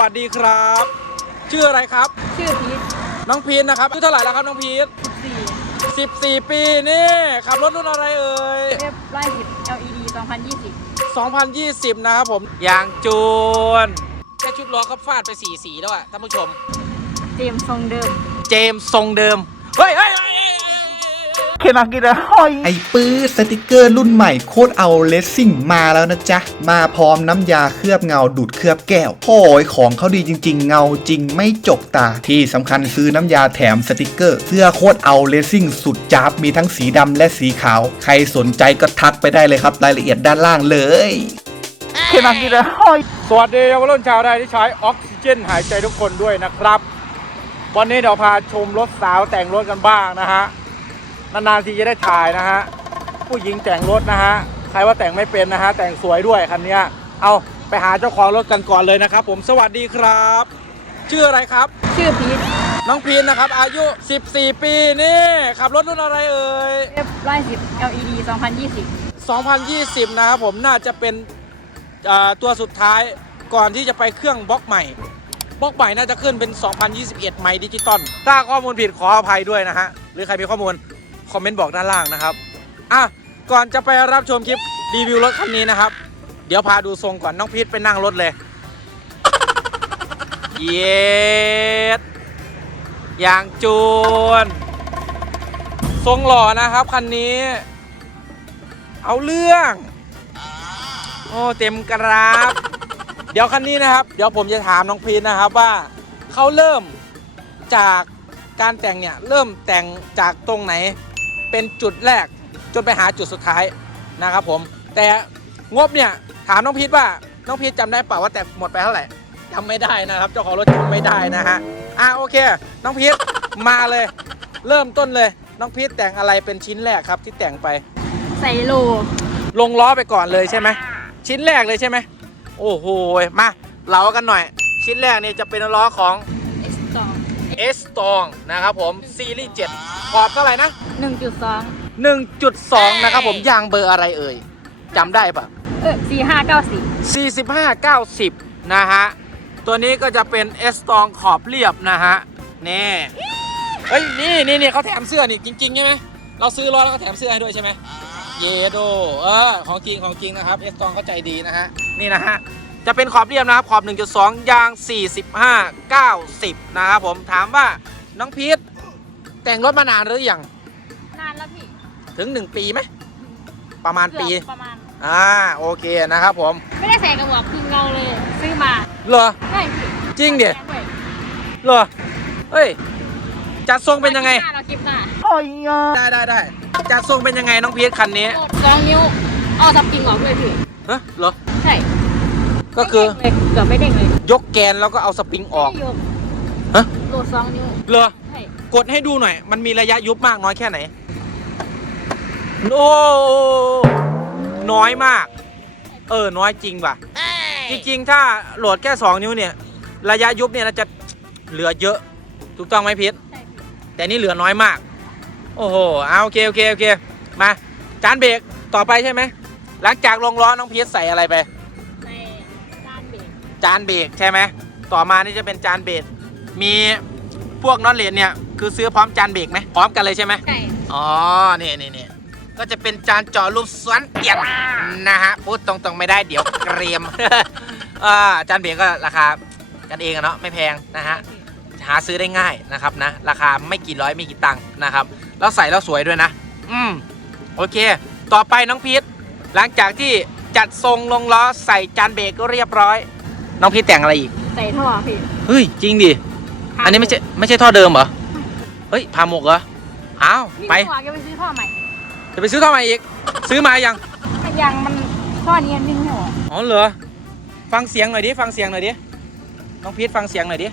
วัสดีครับ ชื่ออะไรครับ ชื่อพีทน้องพีทนะครับอายุเท่าไหร่แล้วครับน้องพีทสี่14 ปีนี่ขับรถรุ่นอะไรเอ่ยเอฟไล่สิบ LED 2020 2020 นะครับผมยางจูนแค่ชุดล้อเขาฟาดไปสีสีแล้วอะท่านผู้ชมเจมส์ทรงเดิม เจมส์ทรงเดิม เฮ้ยเฮ้ยเฮ้ย เฮ้ยไอ้ปื้อสติกเกอร์รุ่นใหม่โคตรเอาเลสซิ่งมาแล้วนะจ๊ะ มาพร้อมน้ำยาเคลือบเงาดูดเคลือบแก้วโอ้ยของเขาดีจริง ๆ เงาจริงไม่จกตา ที่สำคัญซื้อน้ำยาแถมสติกเกอร์ เสื้อโคตรเอาเลสซิ่งสุดจ้าบมีทั้งสีดำและสีขาว ใครสนใจก็ทักไปได้เลยครับ รายละเอียดด้านล่างเลยสวัสดีเยาวรุ่นชาวไทยที่ใช้ออกซิเจนหายใจทุกคนด้วยนะครับ วันนี้เดี๋ยวพาชมรถสาวแต่งรถกันบ้างนะฮะ นานๆทีจะได้ถ่ายนะฮะ ผู้หญิงแต่งรถนะฮะ ใครว่าแต่งไม่เป็นนะฮะ แต่งสวยด้วยคันเนี้ยเอาไปหาเจ้าของรถกันก่อนเลยนะครับ ผมสวัสดีครับ ชื่ออะไรครับ ชื่อพีทน้องพีนนะครับ อายุ 14 ปีนี่ขับรถรุ่นอะไรเอ่ยเอฟไล่สิบ LED 2020 2020 นะครับผมน่าจะเป็นอ่าตัวสุดท้ายก่อนที่จะไปเครื่องบล็อกใหม่บล็อกใหม่น่าจะขึ้นเป็น 2021 ใหม่ดิจิตอลถ้าข้อมูลผิดขออภัยด้วยนะฮะ หรือใครมีข้อมูล คอมเมนต์บอกด้านล่างนะครับอะก่อนจะไปรับชมคลิปรีวิวรถคันนี้นะครับ เดี๋ยวพาดูทรงก่อนน้องพีทไปนั่งรถเลย เย็ดยางจูน ทรงหล่อนะครับคันนี้ เอาเรื่อง โอ้เต็มกราบเดี๋ยวคันนี้นะครับ เดี๋ยวผมจะถามน้องพีนนะครับว่าเขาเริ่มจากการแต่งเนี่ย เริ่มแต่งจากตรงไหน เป็นจุดแรกจนไปหาจุดสุดท้ายนะครับผม แต่งบเนี่ยถามน้องพีทว่าน้องพีทจำได้เปล่าว่าแต่หมดไปเท่าไหร่จำไม่ได้นะครับ เจ้าของรถจำไม่ได้นะฮะอะโอเค น้องพีทมาเลย เริ่มต้นเลย น้องพีทแต่งอะไรเป็นชิ้นแรกครับที่แต่งไป ใส่โล ลงล้อไปก่อนเลยใช่ไหมชิ้นแรกเลยใช่ไหมโอ้โหมาเล่ากันหน่อย ชิ้นแรกเนี่ยจะเป็นล้อของ S ตองนะครับผมซีรีส์7ขอบเท่าไหร่นะ 1.2 1.2 นะครับผมยางเบอร์อะไรเอ่ยจำได้ปะเออ4590 45 90 นะฮะ ตัวนี้ก็จะเป็น S ตองขอบเรียบนะฮะนี่เฮ้ยนี่นี่นี่เขาแถมเสื้อนี่จริงๆใช่ไหมเราซื้อล้อแล้วก็แถมเสื้อให้ด้วยใช่ไหมเยโดเออของจริงของจริงนะครับเอสตองเข้าใจดีนะฮะนี่นะฮะ จะเป็นขอบเรียบนะครับขอบ 1.2 ยาง 45 90 นะครับผมถามว่าน้องพีทแต่งรถมานานหรือยังนานแล้วพี่ถึง 1 ปีไหมประมาณปี เกือบประมาณ อ่าโอเคนะครับผม ไม่ได้ใส่กระบอกคือเงาเลย ซื้อมาเหรอ ใช่พี่จริงดิแพด้วยเหรอเฮ้ยจัดทรงเป็นยังไงเราคลิปหน้าได้ได้ได้จัดทรงเป็นยังไงน้องพีทคันนี้โหลดสองนิ้วเอาสปริงออกด้วยพี่เฮ้ยเหรอใช่ ก็คือ ไม่เด้งเลยเกือบไม่เด้งเลยยกแกนแล้วก็เอาสปริงออก ไม่ยกฮะ โหลดสองนิ้วเหรอ ใช่กดให้ดูหน่อย มันมีระยะยุบมากน้อยแค่ไหน โอ้น้อยมาก เออ น้อยจริงว่ะ จริง ๆ ถ้าโหลดแค่ 2 นิ้วเนี่ย ระยะยุบเนี่ยน่าจะเหลือเยอะ ถูกต้องไหมพีทใช่พี่แต่นี่เหลือน้อยมาก โอ้โหเอาโอเค โอเค โอเค มา จานเบรกต่อไปใช่ไหม หลังจากลงล้อน้องพีทใส่อะไรไป จานเบรกใช่ไหมต่อมานี่จะเป็นจานเบรกมีพวกน็อตเลนเนี่ยคือซื้อพร้อมจานเบรกไหมพร้อมกันเลยใช่ไหมใช่อ๋อนี่นี่นี่ก็จะเป็นจานเจาะรูปสวนเอียดนะฮะพูดตรงๆไม่ได้เดี๋ยวเกรียมอ่าจานเบรกก็ราคากันเองอะเนาะไม่แพงนะฮะหาซื้อได้ง่ายนะครับนะ ราคาไม่กี่ร้อยไม่กี่ตังค์นะครับแล้วใส่แล้วสวยด้วยนะ อืมโอเค ต่อไปน้องพีทหลังจากที่จัดทรงลงล้อใส่จานเบรกก็เรียบร้อย น้องพีทแต่งอะไรอีก ใส่ท่อพี่เฮ้ยจริงดิ อันนี้ไม่ใช่ไม่ใช่ท่อเดิมเหรอ เฮ้ยพาหมกเหรอ อ้าวนี่ไปหัวจะไปซื้อท่อใหม่จะไปซื้อท่อใหม่อีก ซื้อมายัง แต่ยังมันท่อนี้ยังนิ่งไม่ออกอ๋อเหรอ ฟังเสียงหน่อยดิ ฟังเสียงหน่อยดิ น้องพีทฟังเสียงหน่อยดิ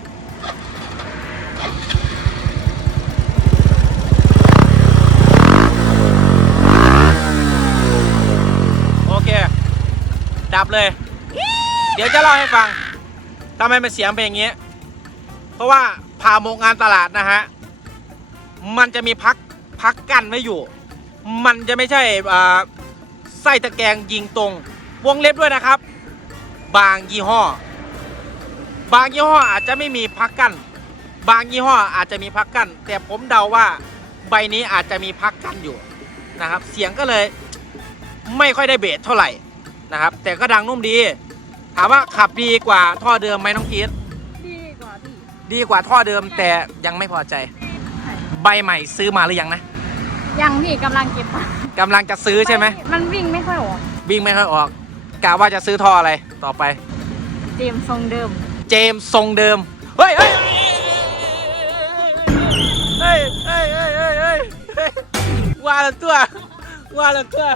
โอเค ดับเลย เดี๋ยวจะเล่าให้ฟังทำไมมันเสียงเป็นอย่างนี้เพราะว่าผ่าโมงงานตลาดนะฮะ มันจะมีพักพักกั้นไว้อยู่ มันจะไม่ใช่ไส้ตะแกรงยิงตรง วงเล็บด้วยนะครับ บางยี่ห้อ บางยี่ห้ออาจจะไม่มีพักกั้น บางยี่ห้ออาจจะมีพักกั้น แต่ผมเดาว่าใบนี้อาจจะมีพักกั้นอยู่นะครับ เสียงก็เลยไม่ค่อยได้เบสเท่าไหร่นะครับ แต่ก็ดังนุ่มดี ถามว่าขับดีกว่าท่อเดิมไหมน้องพีทดีกว่าพี่ดีกว่าท่อเดิมแต่ยังไม่พอใจ ใบใหม่ซื้อมาหรือยังนะยังพี่กำลังเก็บกำลังจะซื้อใช่ไหมมันวิ่งไม่ค่อยออกวิ่งไม่ค่อยออกกะว่าจะซื้อท่ออะไรต่อไป เตรียมทรงเดิม เจมส์ทรงเดิมเฮ้ยเฮ้ยเฮ้ยเฮ้ยเฮ้ยเฮ้ยเฮ้ยเฮ้ยว่าละตัวว่าละตัว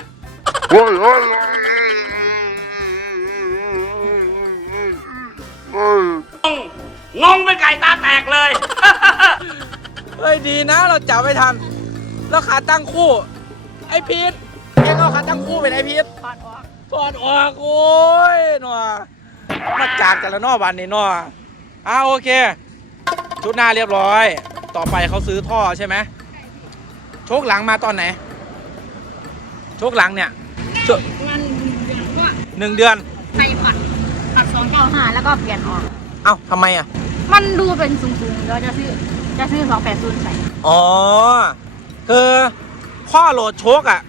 งงเป็นไก่ตาแตกเลย เฮ้ยดีนะ เราจับไม่ทัน แล้วขาตั้งคู่ ไอพีทเอ็งเอาขาตั้งคู่เป็นไอพีทปอดออกถอดออกโอ้ยหนัวมาจากกันแล้วเนอวันนี้เนออ่าโอเค ชุดหน้าเรียบร้อย ต่อไปเขาซื้อท่อใช่ไหมโชคหลังมาตอนไหน โชคหลังเนี่ยโชงานเดือนว่าหนึ่งเดือนใส่ผัดผัดสองเก้าห้าแล้วก็เปลี่ยนออก เอ้าทำไมอะ มันดูเป็นสูงๆเราจะซื้อจะซื้อสองแปดศูนย์ใส่อ๋อ คือข้อโหลดโชคอะ่ะ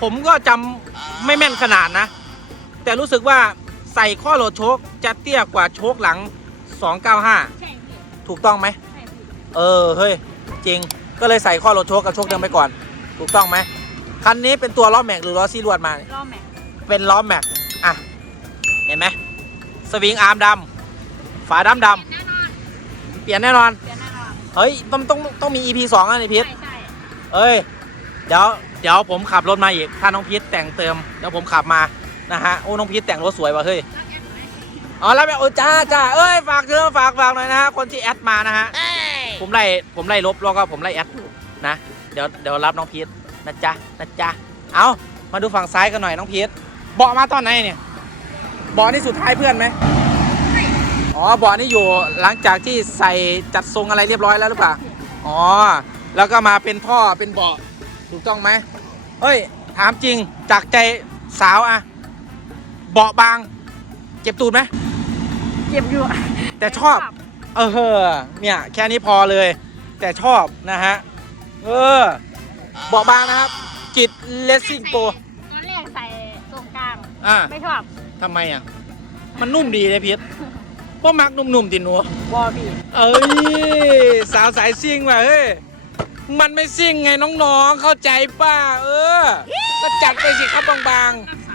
ผมก็จำไม่แม่นขนาดนะ แต่รู้สึกว่าใส่ข้อโหลดโชคจะเตี้ยกว่าโชคหลัง 295 ใช่พี่ถูกต้องไหม ใช่พี่เออ เฮ้ย จริงก็เลยใส่ข้อโหลดโชคกับโชคเดิมไปก่อน ถูกต้องไหมคันนี้เป็นตัวล้อแม็กหรือล้อซีลวดมาล้อแม็กเป็นล้อแม็ก อะ เห็นไหมสวิงอาร์มดำฝาดำดแน่นอนำ เปลี่ยนแน่นอน เปลี่ยนแน่นอนเฮ้ยต้องต้องต้องมี EP 2อะนี่พีทใช่ใช่เอ้ยเดี๋ยวเดี๋ยวผมขับรถมาอีกถ้าน้องพีทแต่งเติมเดี๋ยวผมขับมานะฮะโอ้น้องพีทแต่งรถสวยว่ะเฮ้ยอ๋อแล้วแบบโอ้จ้าจ้าเอ้ยฝากเธอฝากฝากหน่อยนะฮะคนที่แอดมานะฮะผมไล่ผมไล่ลบแล้วก็ผมไล่แอดอยู่นะ เดี๋ยวเดี๋ยวรับน้องพีทนะจ๊ะนะจ๊ะเอามาดูฝั่งซ้ายกันหน่อยน้องพีทเบาะมาตอนไหนเนี่ยเบาะนี่สุดท้ายเพื่อนไหม อ๋อเบาะนี่อยู่หลังจากที่ใส่จัดทรงอะไรเรียบร้อยแล้วหรือเปล่า อ๋อ แล้วก็มาเป็นท่อเป็นเบาะถูกต้องไหมเฮ้ย ถามจริงจากใจสาวอะเบาะบาง เจ็บตูดไหมเก็บอยู่ แต่ชอบ เออเนี่ย แค่นี้พอเลย แต่ชอบนะฮะ เออ เบาะบางนะครับ จิตเลสซิ่งโปรตอนแรกใส่ตรงกลาง อ่า ไม่ชอบทำไมอะ มันนุ่มดีเลยพีท พ่อมักนุ่มๆติหนัวบอพี่เอ้ยสาวสายซิ่งว่ะเฮ้ยมันไม่ซิ่งไงน้องๆเข้าใจป่ะเออ ก็จัดไปสิครับบาง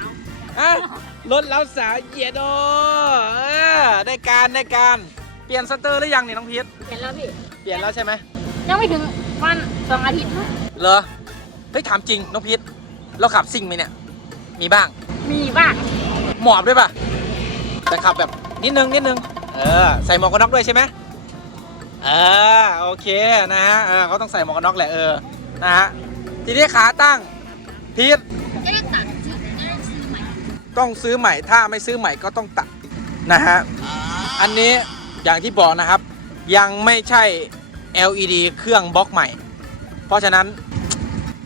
ๆฮะรถแล้วสาวเหยียดโอเออได้การได้การเปลี่ยนสเตอร์หรือยังเนี่ยน้องพีทเห็นแล้วพี่ เปลี่ยนแล้วใช่ไหมยังไม่ถึงวันสองอาทิตย์นะเหรอเฮ้ยถามจริงน้องพีทเราขับซิ่งไหมเนี่ย มีบ้าง มีบ้างหมอบด้วยป่ะแต่ขับแบบ นิดนึงนิดนึงเออใส่หมวกกันน็อกด้วยใช่ไหมเออโอเคนะฮะเออเขาต้องใส่หมวกกันน็อกแหละเออนะฮะทีนี้ขาตั้งพีทจะได้ตัดจะได้ซื้อใหม่ต้องซื้อใหม่ถ้าไม่ซื้อใหม่ก็ต้องตัดนะฮะอันนี้อย่างที่บอกนะครับ ยังไม่ใช่ LED เครื่องบล็อกใหม่ เพราะฉะนั้น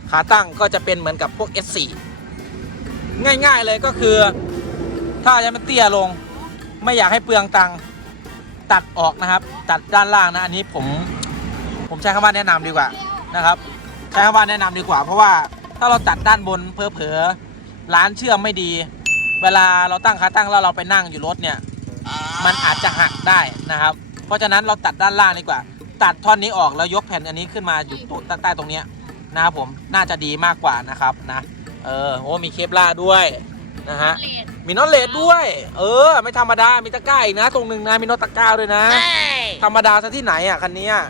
ขาตั้งก็จะเป็นเหมือนกับพวก S4 ง่ายๆเลยก็คือ ถ้าจะมันเตี้ยลง ไม่อยากให้เปลืองตังค์ตัดออกนะครับ ตัดด้านล่างนะอันนี้ผมผมใช้คำว่าแนะนำดีกว่านะครับใช้คำว่าแนะนำดีกว่า เพราะว่าถ้าเราตัดด้านบนเพอเผลอร้านเชื่อมไม่ดี เวลาเราตั้งขาตั้งแล้วเราไปนั่งอยู่รถเนี่ย มันอาจจะหักได้นะครับ เพราะฉะนั้นเราตัดด้านล่างดีกว่า ตัดท่อนนี้ออกแล้วยกแผ่นอันนี้ขึ้นมาอยู่ตใต้ตรงเนี้ยนะครับผมน่าจะดีมากกว่านะครับนะเออโอ้มีเคปล่าด้วย นะฮะเลดมีน็อตเลดด้วย เออ ไม่ธรรมดา มีตะกร้าอีกนะ ตรงหนึ่งนะ มีน็อตตะกร้าด้วยนะ ธรรมดาซะที่ไหนอะคันนี้อะ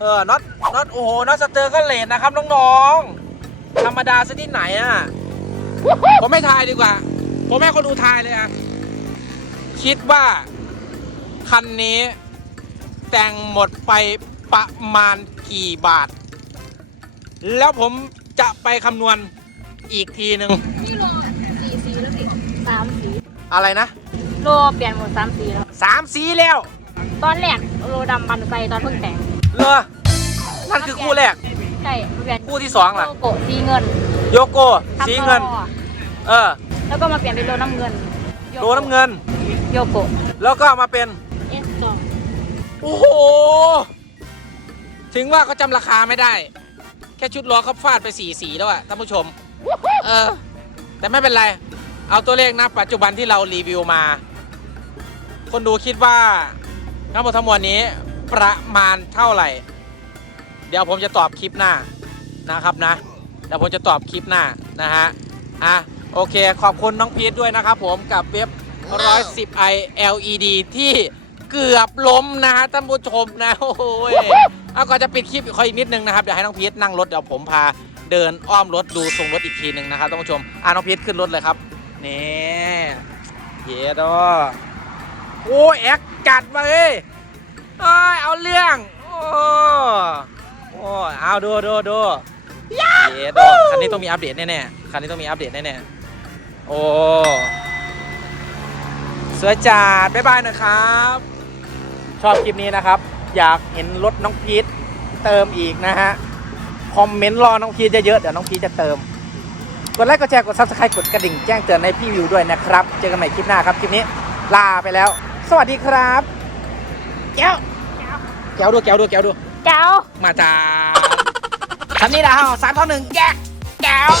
เออ น็อต น็อต โอ้โห น็อตสเตอร์ก็เลดนะครับน้องๆ ธรรมดาซะที่ไหนอะ ผมไม่ทายดีกว่า ผมให้คนดูทายเลยอะ คิดว่า คันนี้ แต่งหมดไปประมาณกี่บาท แล้วผมจะไปคำนวณอีกทีหนึ่งนี่โล สี่สีแล้วพี่สามสีอะไรนะโลเปลี่ยนหมดสามสีแล้ว สามสีแล้วตอนแรกโลดำบันไซตอนเพิ่งแต่งเลอนั่นคือคู่แรก ใช่เปลี่ยนคู่ที่สองล่ะโลโกะสีเงินโยโกทับสีเงินต่อเออ แล้วก็มาเปลี่ยนเป็นโลน้ำเงินโลน้ำเงิน โยโกะแล้วก็มาเป็นเอสสองโอ้โห ถึงว่าเขาจำราคาไม่ได้ แค่ชุดล้อเขาฟาดไปสี่สีแล้วอะท่านผู้ชม เออ แต่ไม่เป็นไร เอาตัวเลขนะปัจจุบันที่เรารีวิวมา คนดูคิดว่าทั้งหมดทั้งมวลนี้ประมาณเท่าไหร่ เดี๋ยวผมจะตอบคลิปหน้านะครับนะเดี๋ยวผมจะตอบคลิปหน้านะฮะอะโอเคขอบคุณน้องพีทด้วยนะครับผมกับเว็บ 110i LED ที่เกือบล้มนะฮะท่านผู้ชมนะโอ้ยเอาก่อนจะปิดคลิปออีกนิดนึงนะครับเดี๋ยวให้น้องพีทนั่งรถเดี๋ยวผมพาเดินอ้อมรถดูทรงรถอีกทีหนึ่งนะครับท่านผู้ชมอะน้องพีทขึ้นรถเลยครับ นี่เยดอโอ้แอคจัดมาเอ้ยเอาเรื่อง โอ้โอ้เอาดูดูดูเยดอคันนี้ต้องมีอัปเดตแน่ๆคันนี้ต้องมีอัปเดตแน่ๆโอ้สวยจัดบ๊ายบายนะครับ ชอบคลิปนี้นะครับ อยากเห็นรถน้องพีทเติมอีกนะฮะ คอมเมนต์รอน้องพีทเยอะๆเดี๋ยวน้องพีทจะเติม กดไลค์กดแชร์กด subscribe กดกระดิ่งแจ้งเตือนในพี่วิวด้วยนะครับ เจอกันใหม่คลิปหน้าครับ คลิปนี้ลาไปแล้ว สวัสดีครับแก้วแก้วดูแก้วดูแก้วดูแก้วมาจ้าคันนี้นะฮะสามท่อหนึ่งแก้วแก้ว